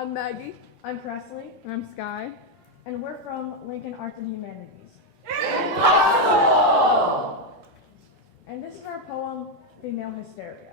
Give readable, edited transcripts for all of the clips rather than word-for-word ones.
I'm Maggie. I'm Presley. And I'm Sky. And we're from Lincoln Arts and Humanities. Impossible! And this is our poem, Female Hysteria.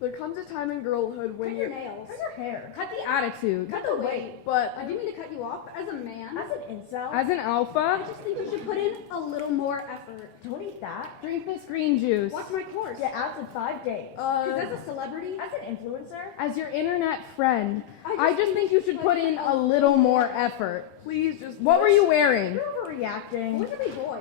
There comes a time in girlhood when Cut your nails. Cut your hair. Cut the attitude. Cut the weight. But I didn't mean to cut you off. As a man, As an incel, As an I alpha, just think you should put in a little more effort. don't eat that. drink this green juice. Watch my course. Get out in 5 days. Because as a celebrity, As an influencer, As your internet friend, I I just think you should put in a little more effort. please just... What were you wearing? you're overreacting. look at me boys.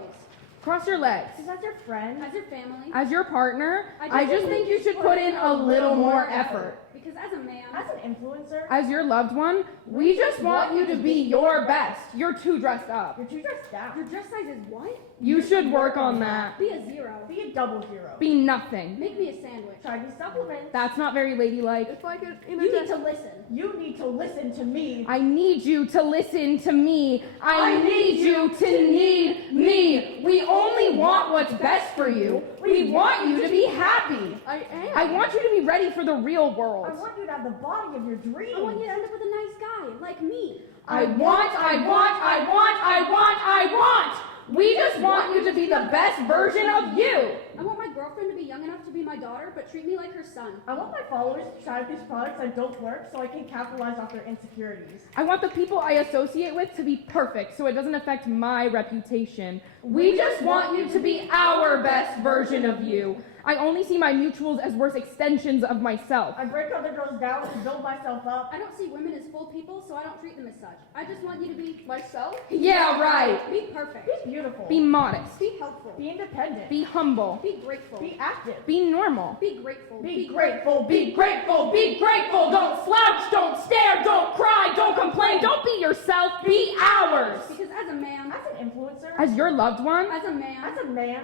Cross your legs. This is as your friend. As your family. As your partner, I just think you should put in a little more effort. Because as a man, As an influencer, As your loved one, we just want you to be your best. You're too dressed up. you're too dressed down. your dress size is what? You should work on that. Be a 0. Be a double hero. Be nothing. Make me a sandwich. Try these supplements. That's not very ladylike. If I could You need interject... to listen. You need to listen to me. I need you to listen to me. I need you to need me. We only want what's best for you. We want you to be happy. I am. I want you to be ready for the real I world. want you to have the body of your dreams. I want you to end up with a nice guy, like me. I want. We just want you to be the best version of you. I want my girlfriend to be young enough to be my daughter, but treat me like her son. I want my followers to try these products that don't work so I can capitalize off their insecurities. I want the people I associate with to be perfect so it doesn't affect my reputation. We just want you to be our best version of you. I only see my mutuals as worse extensions of myself. I break other girls down to build myself up. I don't see women as full people, so I don't treat them as such. I just want you to be Myself? Yeah, right. Be perfect. Be beautiful. Be modest. Be helpful. Be independent. Be humble. Be grateful. Be active. Be normal. Be grateful. Be grateful. Be grateful. Be grateful. Don't slouch. Don't stare. Don't cry. Don't complain. Don't be yourself. Be ours. Because as a man, As an influencer, As your loved one, as a man,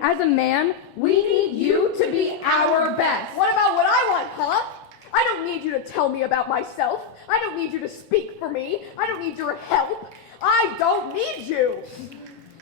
as a man, we need you to be our best. What about what I want, huh? I don't need you to tell me about myself. I don't need you to speak for me. I don't need your help. I don't need you.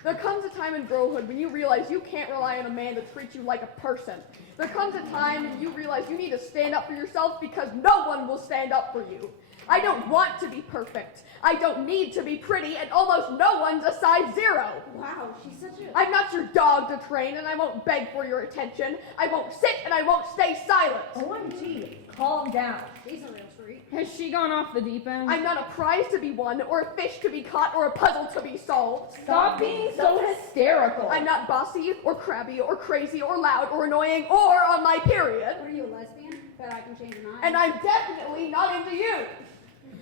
There comes a time in girlhood when you realize you can't rely on a man to treat you like a person. There comes a time when you realize you need to stand up for yourself because no one will stand up for you. I don't want to be perfect. I don't need to be pretty, and almost no one's a size 0. wow, she's such a... I'm not your dog to train, and I won't beg for your attention. I won't sit, and I won't stay silent. OMG, calm down. She's a real treat. Has she gone off the deep end? I'm not a prize to be won, or a fish to be caught, or a puzzle to be solved. Stop being so hysterical. I'm not bossy, or crabby, or crazy, or loud, or annoying, or on my period. What are you, a lesbian? Bet I can change your mind. And I'm definitely not into you.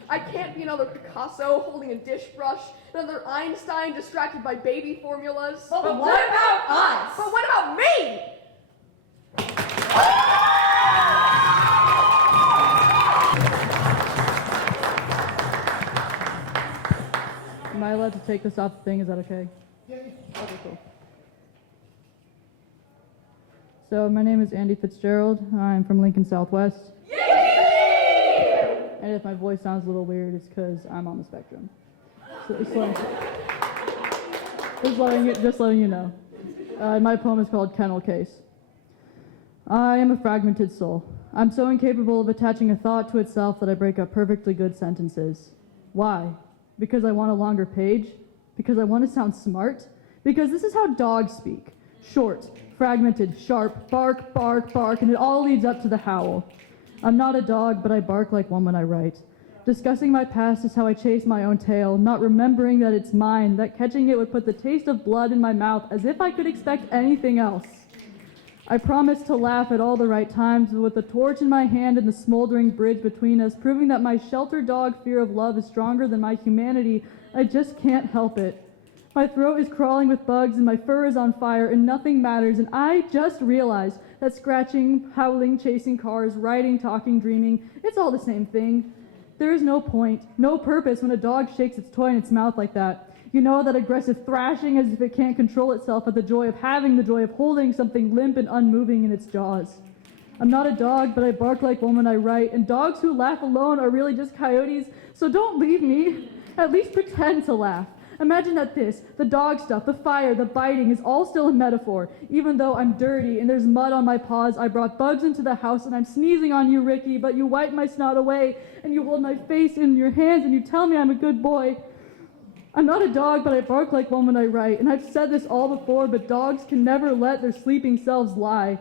I can't be another Picasso holding a dish brush, another Einstein distracted by baby formulas. But what about us? But what about me? Am I allowed to take this off the thing? Is that okay? Okay, cool. So my name is Andy Fitzgerald. I'm from Lincoln Southwest. And if my voice sounds a little weird, it's because I'm on the spectrum. So just letting you know. My poem is called Kennel Case. I am a fragmented soul. I'm so incapable of attaching a thought to itself that I break up perfectly good sentences. Why? Because I want a longer page? Because I want to sound smart? Because this is how dogs speak. Short, fragmented, sharp, bark, bark, bark, and it all leads up to the howl. I'm not a dog, but I bark like one when I write. Discussing my past is how I chase my own tail, not remembering that it's mine, that catching it would put the taste of blood in my mouth as if I could expect anything else. I promise to laugh at all the right times, but with the torch in my hand and the smoldering bridge between us, proving that my shelter dog fear of love is stronger than my humanity, I just can't help it. My throat is crawling with bugs and my fur is on fire and nothing matters, and I just realized that scratching, howling, chasing cars, writing, talking, dreaming, it's all the same thing. There is no point, no purpose when a dog shakes its toy in its mouth like that. You know, that aggressive thrashing as if it can't control itself at the joy of having, the joy of holding something limp and unmoving in its jaws. I'm not a dog, but I bark like one when I write, and dogs who laugh alone are really just coyotes, so don't leave me. At least pretend to laugh. Imagine that the dog stuff, the fire, the biting is all still a metaphor. Even though I'm dirty and there's mud on my paws, I brought bugs into the house and I'm sneezing on you, Ricky, but you wipe my snot away and you hold my face in your hands and you tell me I'm a good boy. I'm not a dog, but I bark like one when I write. And I've said this all before, but dogs can never let their sleeping selves lie.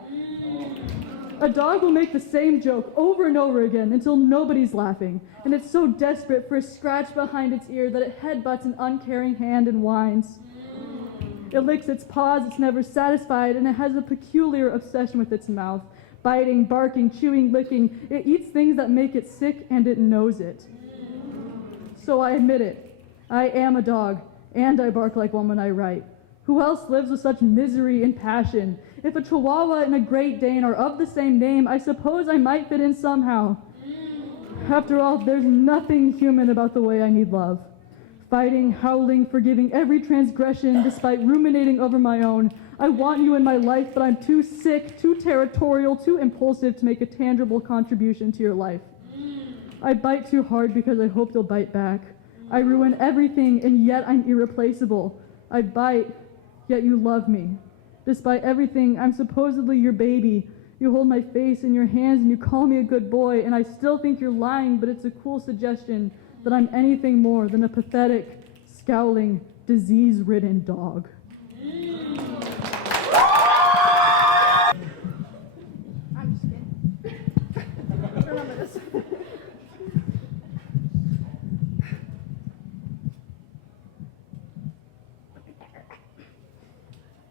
A dog will make the same joke over and over again until nobody's laughing, and it's so desperate for a scratch behind its ear that it headbutts an uncaring hand and whines. It licks its paws, it's never satisfied, and it has a peculiar obsession with its mouth. Biting, barking, chewing, licking, it eats things that make it sick, and it knows it. So I admit it, I am a dog, and I bark like one when I write. Who else lives with such misery and passion? If a Chihuahua and a Great Dane are of the same name, I suppose I might fit in somehow. After all, there's nothing human about the way I need love. Fighting, howling, forgiving every transgression, despite ruminating over my own. I want you in my life, but I'm too sick, too territorial, too impulsive to make a tangible contribution to your life. I bite too hard because I hope you'll bite back. I ruin everything, and yet I'm irreplaceable. I bite, yet you love me. Despite everything, I'm supposedly your baby. You hold my face in your hands and you call me a good boy, and I still think you're lying, but it's a cool suggestion that I'm anything more than a pathetic, scowling, disease-ridden dog. I'm just kidding. Remember this.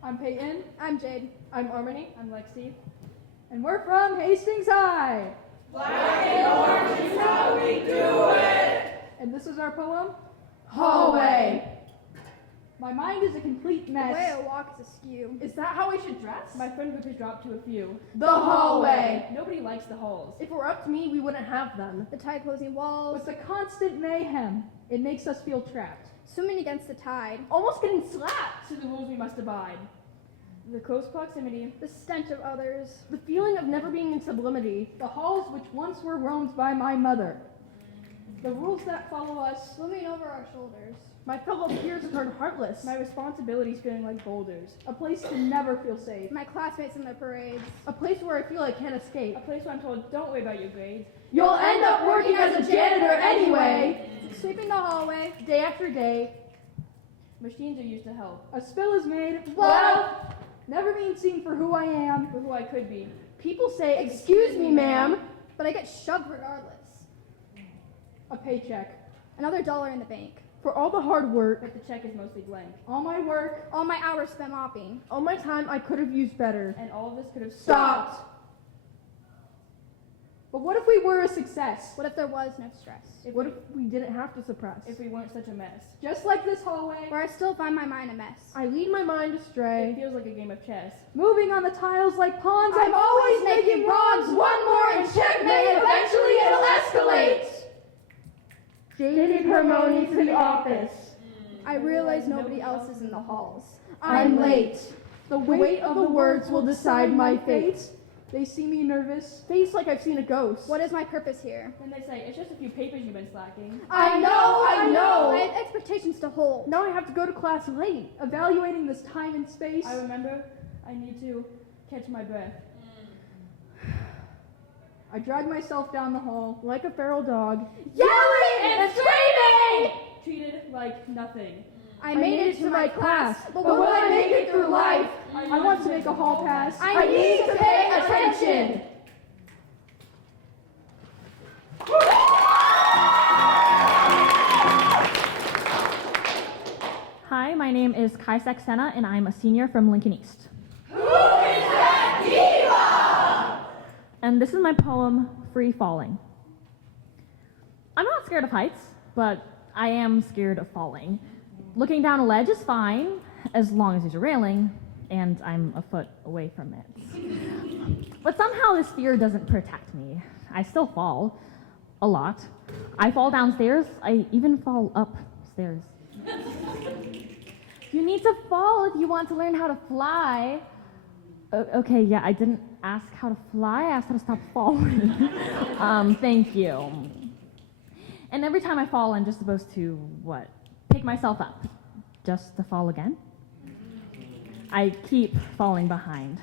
I'm Peyton. I'm Jade. I'm Harmony. I'm Lexi. And we're from Hastings High. Black and orange is how we do it! And this is our poem, Hallway. My mind is a complete The mess. way I walk is askew. Is that how I should dress? My friend group has dropped to a few. The hallway. Nobody likes the halls. If it were up to me, we wouldn't have them. The tight closing walls. With the constant mayhem, it makes us feel trapped. Swimming against the tide. Almost getting slapped. To the rules we must abide. The close proximity. The stench of others. The feeling of never being in sublimity. The halls which once were roamed by my mother. The rules that follow us. Swimming over our shoulders. My fellow peers turn heartless. My responsibilities feeling like boulders. A place to never feel safe. My classmates in their parades. A place where I feel I can't escape. A place where I'm told, don't worry about your grades. You'll end up working as a janitor anyway. Sweeping the hallway. Day after day. Machines are used to help. A spill is made. Well, Never being seen for who I am. For who I could be. people say, "Excuse me, ma'am." But I get shoved regardless. A paycheck. Another dollar in the bank. For all the hard work, But the check is mostly blank. All my work. All my hours spent mopping. all my time I could have used better. And all of this could have Stopped. But what if we were a success? What if there was no stress? What if we didn't have to suppress? If we weren't such a mess. Just like this hallway. Where I still find my mind a mess. I lead my mind It astray. feels like a game of chess. Moving on the tiles like pawns. I'm always making pawns, one more and checkmate, eventually it'll escalate. Jaded Hermione to the office. I realize nobody else is in the halls. I'm late. The weight of the words will decide my fate. They see me nervous. Face like I've seen a ghost. What is my purpose here? Then they say, it's just a few papers you've been slacking. I know, I I know. have expectations to hold. Now I have to go to class late. Evaluating this time and space. I remember I need to catch my breath. I drag myself down the hall. Like a feral dog. Yelling and screaming! Treated like nothing. I made it to my class, but will I make it through life? I want to make a hall pass. I need to pay attention. Hi, my name is Kai Saxena, and I'm a senior from Lincoln East. Who is that diva? And this is my poem, Free Falling. I'm not scared of heights, but I am scared of falling. Looking down a ledge is fine, as long as there's a railing, and I'm a foot away from it. But somehow this fear doesn't protect me. I still fall. A lot. I fall downstairs, I even fall upstairs. You need to fall if you want to learn how to fly. Okay, yeah, I didn't ask how to fly, I asked how to stop falling. Thank you. And every time I fall, I'm just supposed to, pick myself up. just to fall again? I keep falling behind.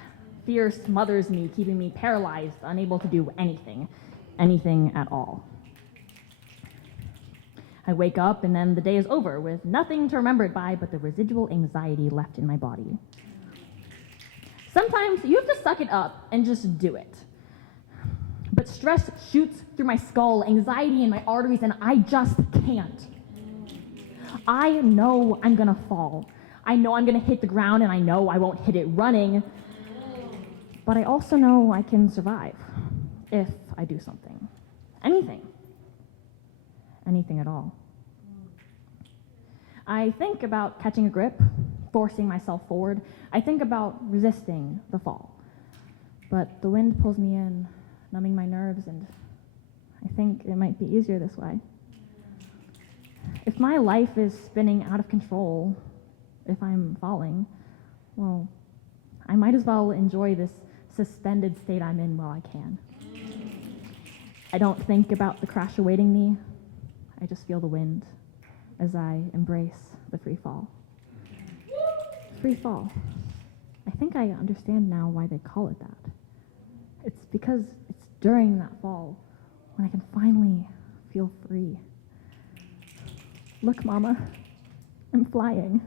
Fear smothers me, keeping me paralyzed, unable to do anything at all. I wake up and then the day is over with nothing to remember it by but the residual anxiety left in my body. Sometimes you have to suck it up and just do it. But stress shoots through my skull, anxiety in my arteries, and I just can't. I know I'm gonna fall. I know I'm gonna hit the ground, and I know I won't hit it running. But I also know I can survive if I do something. Anything. Anything at all. I think about catching a grip, forcing myself forward. I think about resisting the fall. But the wind pulls me in, numbing my nerves, and I think it might be easier this way. If my life is spinning out of control, if I'm falling, well, I might as well enjoy this suspended state I'm in while I can. I don't think about the crash awaiting me. I just feel the wind as I embrace the free fall. Free fall. I think I understand now why they call it that. It's because it's during that fall when I can finally feel free. Look, Mama, I'm flying.